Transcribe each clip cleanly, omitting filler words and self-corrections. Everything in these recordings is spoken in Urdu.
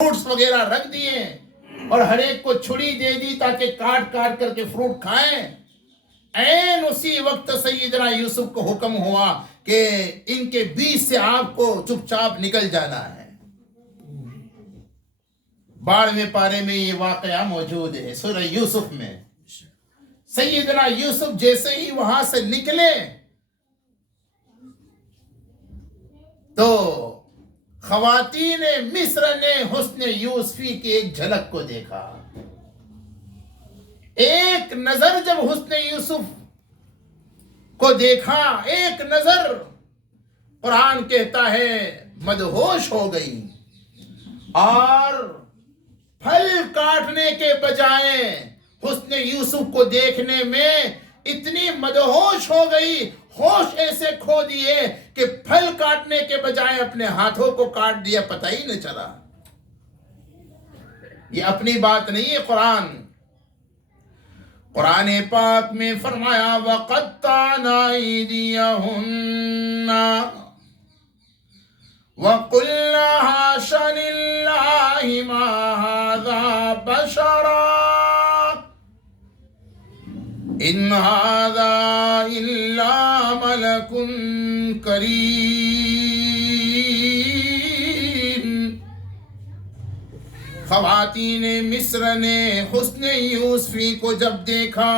فروٹس وغیرہ رکھ دیے اور ہر ایک کو چھری دے دی تاکہ کاٹ کاٹ کر کے فروٹ کھائیں. این اسی وقت سیدنا یوسف کو حکم ہوا کہ ان کے بیچ سے آپ کو چپ چاپ نکل جانا ہے. 12ویں پارے میں یہ واقعہ موجود ہے سورہ یوسف میں. سیدنا یوسف جیسے ہی وہاں سے نکلے تو خواتین مصر نے حسن یوسفی کی ایک جھلک کو دیکھا. ایک نظر جب حسن یوسف کو دیکھا، ایک نظر، قرآن کہتا ہے مدہوش ہو گئی اور پھل کاٹنے کے بجائے حسن یوسف کو دیکھنے میں اتنی مدہوش ہو گئی، ہوش ایسے کھو دیے کہ پھل کاٹنے کے بجائے اپنے ہاتھوں کو کاٹ دیا، پتہ ہی نہ چلا. یہ اپنی بات نہیں ہے، قرآن پاک میں فرمایا وَقَطَّعْنَا أَيْدِيَهُنَّ وَقُلْنَا حَاشَ لِلَّهِ مَا هَذَا بَشَرًا إِنْ هَذَا إِلَّا مَلَكٌ كَرِيمٌ. خواتین مصر نے حسن یوسفی کو جب دیکھا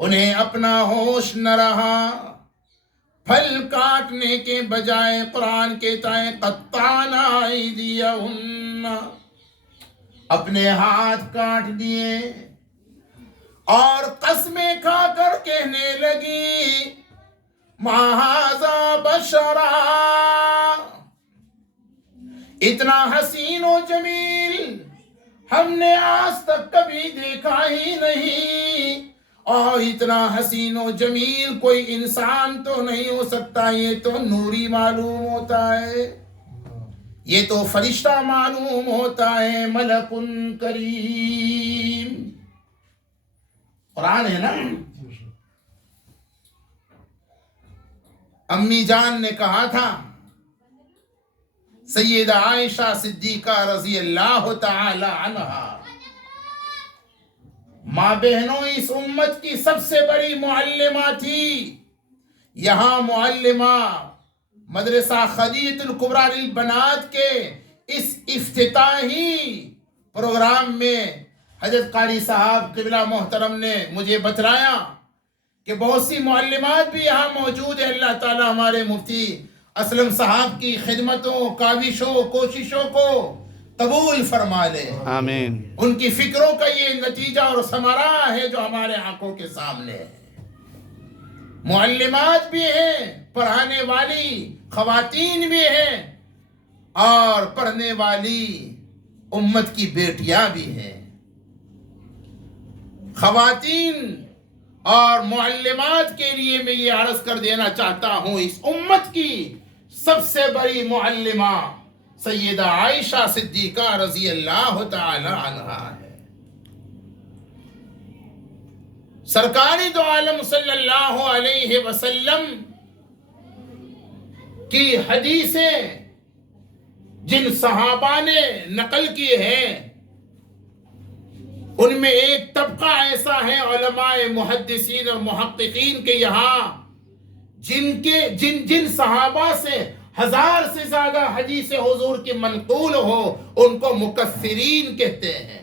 انہیں اپنا ہوش نہ رہا. پھل کاٹنے کے بجائے قرآن کہتا ہے قطعنا ایدیہن، اپنے ہاتھ کاٹ دیے اور قسمیں کھا کر کہنے لگی ما ھذا بشرا، اتنا حسین و جمیل ہم نے آج تک کبھی دیکھا ہی نہیں، اور اتنا حسین و جمیل کوئی انسان تو نہیں ہو سکتا، یہ تو نوری معلوم ہوتا ہے، یہ تو فرشتہ معلوم ہوتا ہے، ملک کریم. قرآن ہے نا. امی جان نے کہا تھا سیدہ عائشہ صدیقہ رضی اللہ تعالی عنہا، ماں بہنوں اس امت کی سب سے بڑی معلمہ تھی. یہاں معلمہ مدرسہ خدیجۃ الکبریٰ للبنات کے اس افتتاحی پروگرام میں حضرت قاری صاحب قبلہ محترم نے مجھے بتلایا کہ بہت سی معلمات بھی یہاں موجود ہیں. اللہ تعالی ہمارے مفتی اسلم صاحب کی خدمتوں، کاوشوں، کوششوں کو قبول فرما لے. آمین. ان کی فکروں کا یہ نتیجہ اور ثمرہ ہے جو ہمارے آنکھوں کے سامنے ہے. معلمات بھی ہیں، پڑھانے والی خواتین بھی ہیں، اور پڑھنے والی امت کی بیٹیاں بھی ہیں. خواتین اور معلمات کے لیے میں یہ عرض کر دینا چاہتا ہوں، اس امت کی سب سے بڑی معلمہ سیدہ عائشہ صدیقہ رضی اللہ تعالی عنہا ہے. سرکار دو عالم صلی اللہ علیہ وسلم کی حدیثیں جن صحابہ نے نقل کی ہیں ان میں ایک طبقہ ایسا ہے علماء محدثین اور محققین کے یہاں جن صحابہ سے 1000 سے زیادہ حدیث حضور کی منقول ہو ان کو مکثرین کہتے ہیں.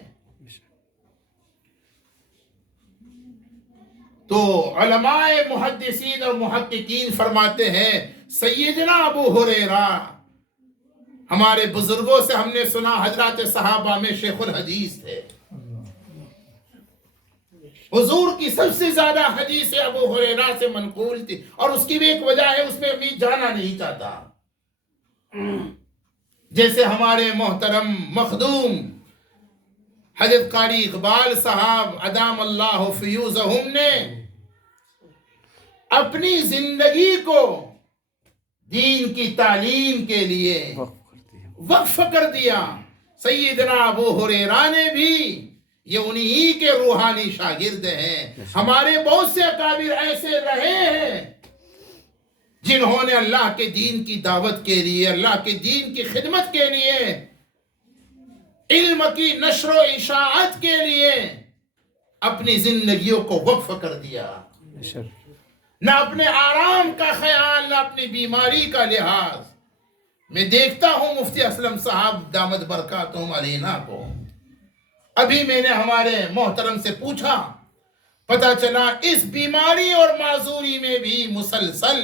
تو علماء محدثین اور محققین فرماتے ہیں سیدنا ابو ہریرہ ہمارے بزرگوں سے ہم نے سنا حضرات صحابہ میں شیخ الحدیث تھے. حضور کی سب سے زیادہ حدیث ابو ہریرہ سے منقول تھی، اور اس کی بھی ایک وجہ ہے، اس میں ابھی جانا نہیں چاہتا. جیسے ہمارے محترم مخدوم حضرت قاری اقبال صاحب ادام اللہ فیوزہم نے اپنی زندگی کو دین کی تعلیم کے لیے وقف کر دیا. سیدنا ابو ہریرہ نے بھی یہ انہی کے روحانی شاگرد ہیں. ہمارے بہت سے اکابر ایسے رہے ہیں جنہوں نے اللہ کے دین کی دعوت کے لیے، اللہ کے دین کی خدمت کے لیے، علم کی نشر و اشاعت کے لیے اپنی زندگیوں کو وقف کر دیا، نہ اپنے آرام کا خیال، نہ اپنی بیماری کا لحاظ۔ میں دیکھتا ہوں مفتی اسلم صاحب دامت برکاتہم علینا کو، ابھی میں نے ہمارے محترم سے پوچھا، پتہ چلا اس بیماری اور معذوری میں بھی مسلسل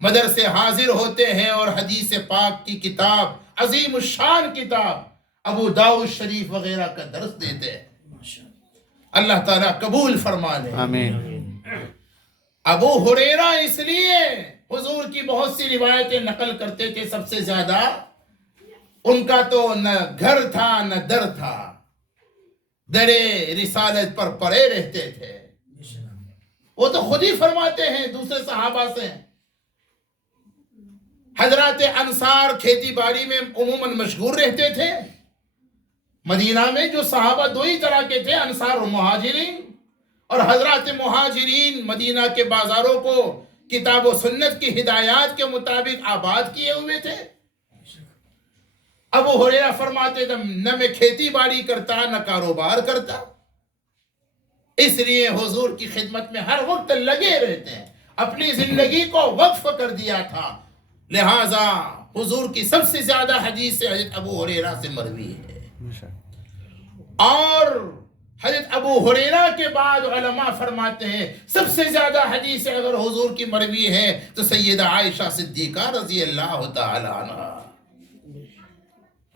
مدرسے حاضر ہوتے ہیں اور حدیث پاک کی کتاب، عظیم الشان کتاب ابو داؤد شریف وغیرہ کا درس دیتے ہیں۔ اللہ تعالیٰ قبول فرما لے، آمین۔ ابو ہریرہ اس لیے حضور کی بہت سی روایتیں نقل کرتے تھے، سب سے زیادہ ان کا تو نہ گھر تھا نہ در تھا، درے رسالت پر پڑے رہتے تھے۔ وہ تو خود ہی فرماتے ہیں دوسرے صحابہ سے، حضرات انصار کھیتی باڑی میں عموماً مشغول رہتے تھے۔ مدینہ میں جو صحابہ دو ہی طرح کے تھے، انصار و مہاجرین، اور حضرات مہاجرین مدینہ کے بازاروں کو کتاب و سنت کی ہدایات کے مطابق آباد کیے ہوئے تھے۔ ابو ہریرہ فرماتے تھے نہ میں کھیتی باڑی کرتا نہ کاروبار کرتا، اس لیے حضور کی خدمت میں ہر وقت لگے رہتے ہیں، اپنی زندگی کو وقف کر دیا تھا۔ لہٰذا حضور کی سب سے زیادہ حدیث حضرت ابو ہریرہ سے مروی ہے، اور حضرت ابو ہریرہ کے بعد علماء فرماتے ہیں سب سے زیادہ حدیث اگر حضور کی مروی ہے تو سیدہ عائشہ صدیقہ رضی اللہ تعالی عنہ۔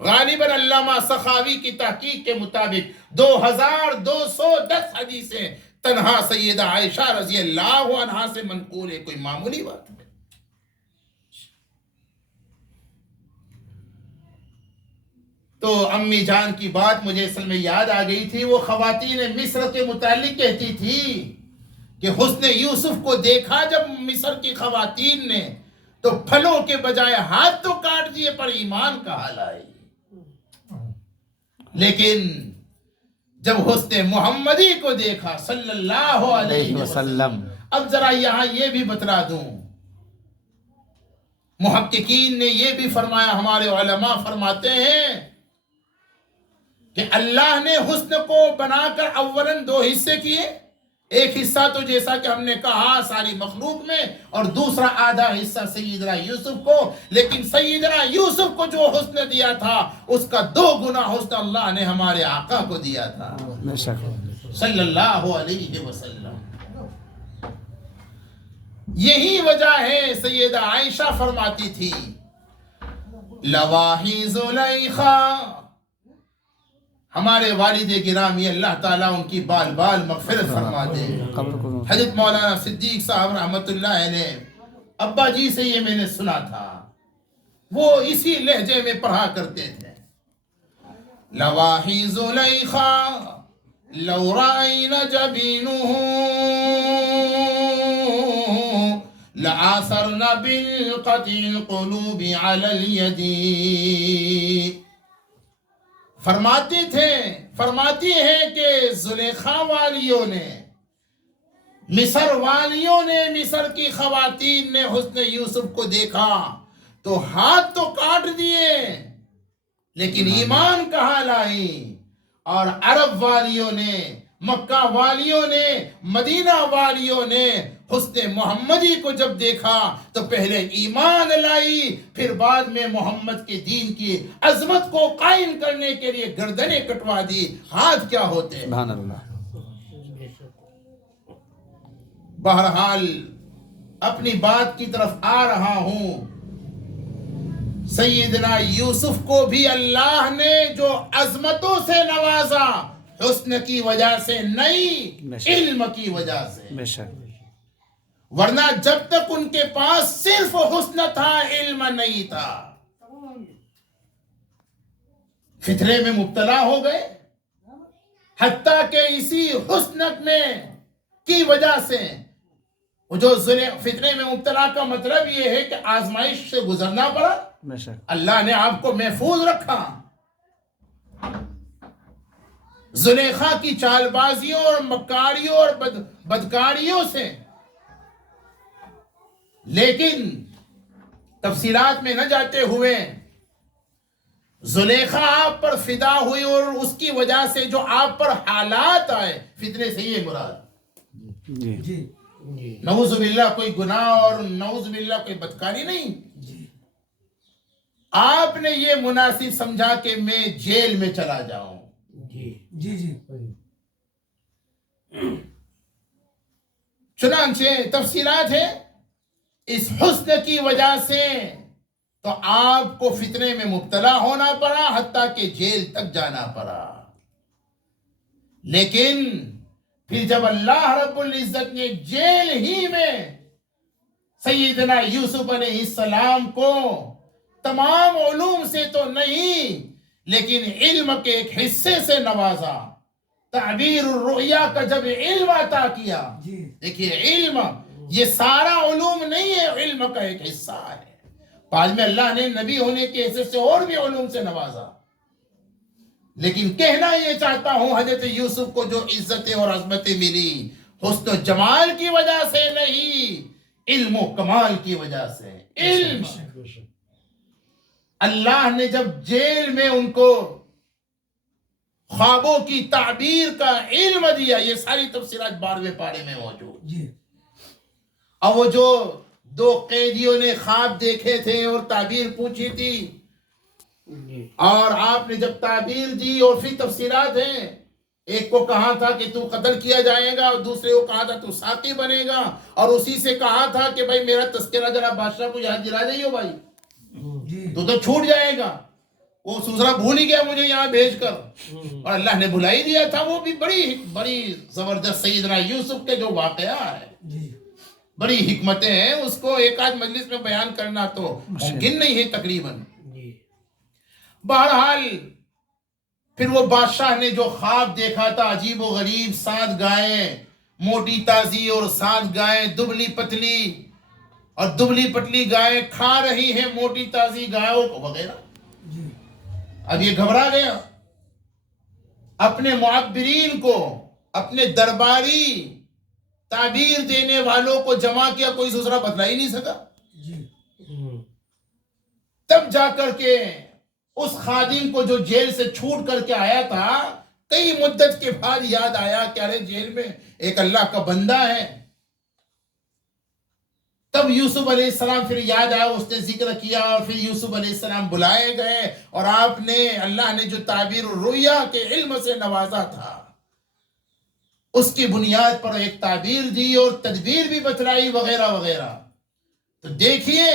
غالباً علامہ سخاوی کی تحقیق کے مطابق 2210 حدیثیں تنہا سیدہ عائشہ رضی اللہ عنہا سے منقول ہے، کوئی معمولی بات ہے۔ تو امی جان کی بات مجھے اصل میں یاد آ گئی تھی، وہ خواتین مصر کے متعلق کہتی تھی کہ حسن یوسف کو دیکھا جب مصر کی خواتین نے تو پھلوں کے بجائے ہاتھ تو کاٹ دیے پر ایمان کا حال آئی، لیکن جب حسن محمدی کو دیکھا صلی اللہ علیہ وسلم۔ اب ذرا یہاں یہ بھی بتلا دوں، محققین نے یہ بھی فرمایا، ہمارے علماء فرماتے ہیں کہ اللہ نے حسن کو بنا کر اولاً دو حصے کیے، ایک حصہ تو جیسا کہ ہم نے کہا ساری مخلوق میں، اور دوسرا آدھا حصہ سیدنا یوسف کو، لیکن سیدنا یوسف کو جو حسن دیا تھا اس کا 2 گنا حسن اللہ نے ہمارے آقا کو دیا تھا صلی اللہ علیہ وسلم۔ یہی وجہ ہے سیدہ عائشہ فرماتی تھی لواحی زلیخا، ہمارے والد گرامی اللہ تعالیٰ ان کی بال بال مغفرت فرما دے، حضرت مولانا صدیق صاحب رحمت اللہ علیہ، ابا جی سے یہ میں نے سنا تھا، وہ اسی لہجے میں پڑھا کرتے تھے، لواحی زلیخا لو رائن جبینہ لآثرن بالقطع القلوب علی الید۔ فرماتی ہیں کہ زلیخا والیوں نے، مصر والیوں نے، مصر کی خواتین نے حسن یوسف کو دیکھا تو ہاتھ تو کاٹ دیے لیکن ایمان کہاں لائی، اور عرب والیوں نے، مکہ والیوں نے، مدینہ والیوں نے حسن محمدی کو جب دیکھا تو پہلے ایمان لائی، پھر بعد میں محمد کے دین کی عظمت کو قائم کرنے کے لیے گردنیں کٹوا دی۔ ہاتھ کیا ہوتے ہیں؟ سبحان اللہ۔ بہرحال اپنی بات کی طرف آ رہا ہوں، سیدنا یوسف کو بھی اللہ نے جو عظمتوں سے نوازا حسن کی وجہ سے نہیں، علم کی وجہ سے، بے شک، ورنہ جب تک ان کے پاس صرف حسن تھا علم نہیں تھا، فتنے میں مبتلا ہو گئے، حتیٰ کہ اسی حسن میں کی وجہ سے وہ جو فتنے میں مبتلا کا مطلب یہ ہے کہ آزمائش سے گزرنا پڑا، بے شک، اللہ نے آپ کو محفوظ رکھا۔ زلیخا کی چال بازیوں اور مکاریوں اور بدکاریوں سے، لیکن تفصیلات میں نہ جاتے ہوئے زلیخا آپ پر فدا ہوئی اور اس کی وجہ سے جو آپ پر حالات آئے، فتنے سے یہ مراد جی نعوذ باللہ کوئی گناہ اور نعوذ باللہ کوئی بدکاری نہیں. آپ نے یہ مناسب سمجھا کہ میں جیل میں چلا جاؤں. جی چنانچہ تفصیلات ہے، اس حسن کی وجہ سے تو آپ کو فتنے میں مبتلا ہونا پڑا، حتیٰ کہ جیل تک جانا پڑا. لیکن پھر جب اللہ رب العزت نے جیل ہی میں سیدنا یوسف علیہ السلام کو تمام علوم سے تو نہیں لیکن علم کے ایک حصے سے نوازا، تعبیر الرؤیا کا جب علم عطا کیا، دیکھیے علم یہ سارا علوم نہیں ہے، علم کا ایک حصہ ہے. بعد میں اللہ نے نبی ہونے کے حصے سے اور بھی علوم سے نوازا. لیکن کہنا یہ چاہتا ہوں حضرت یوسف کو جو عزتیں اور عظمتیں ملی حسن و جمال کی وجہ سے نہیں، علم و کمال کی وجہ سے. علم اللہ نے جب جیل میں ان کو خوابوں کی تعبیر کا علم دیا، یہ ساری تفصیلات 12ویں پارے میں موجود. اور وہ جو 2 قیدیوں نے خواب دیکھے تھے اور تعبیر پوچھی تھی، اور آپ نے جب تعبیر دی اور پھر تفصیلات ہیں، ایک کو کہا تھا کہ تو قتل کیا جائے گا، اور دوسرے کو کہا تھا تو ساقی بنے گا، اور اسی سے کہا تھا کہ بھائی میرا تذکرہ ذرا بادشاہ کو یاد دلا دئیو بھائی، تو چھوٹ جائے گا. وہ دوسرا بھول ہی گیا مجھے یہاں بھیج کر، اور اللہ نے بھلا ہی دیا تھا. وہ بھی بڑی زبردست سیدنا یوسف کے جو واقعہ ہے، بڑی حکمتیں ہیں، اس کو ایک آدھ مجلس میں بیان کرنا تو ممکن نہیں ہے تقریباً. بہرحال پھر وہ بادشاہ نے جو خواب دیکھا تھا عجیب و غریب، 7 گائیں موٹی تازی اور 7 گائیں دبلی پتلی، اور دبلی پتلی گائیں کھا رہی ہیں موٹی تازی گائوں کو وغیرہ. اب یہ گھبرا گیا، اپنے معبرین کو، اپنے درباری تعبیر دینے والوں کو جمع کیا، کوئی دوسرا بدلا ہی نہیں سکا. تب جا کر کے اس خادم کو جو جیل سے چھوٹ کر کے آیا تھا، کئی مدت کے بعد یاد آیا کہ ارے جیل میں ایک اللہ کا بندہ ہے. تب یوسف علیہ السلام پھر یاد آیا، اس نے ذکر کیا، اور پھر یوسف علیہ السلام بلائے گئے، اور آپ نے اللہ نے جو تعبیر الرؤیا کے علم سے نوازا تھا اس کی بنیاد پر ایک تعبیر دی اور تدبیر بھی بتلائی وغیرہ وغیرہ. تو دیکھیے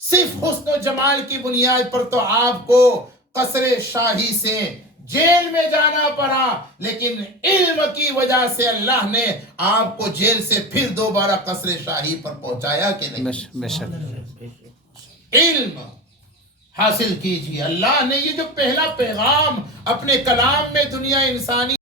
صرف حسن و جمال کی بنیاد پر تو آپ کو قصر شاہی سے جیل میں جانا پڑا، لیکن علم کی وجہ سے اللہ نے آپ کو جیل سے پھر دوبارہ قصر شاہی پر پہنچایا کہ نہیں؟ علم حاصل کیجیے. اللہ نے یہ جو پہلا پیغام اپنے کلام میں دنیا انسانی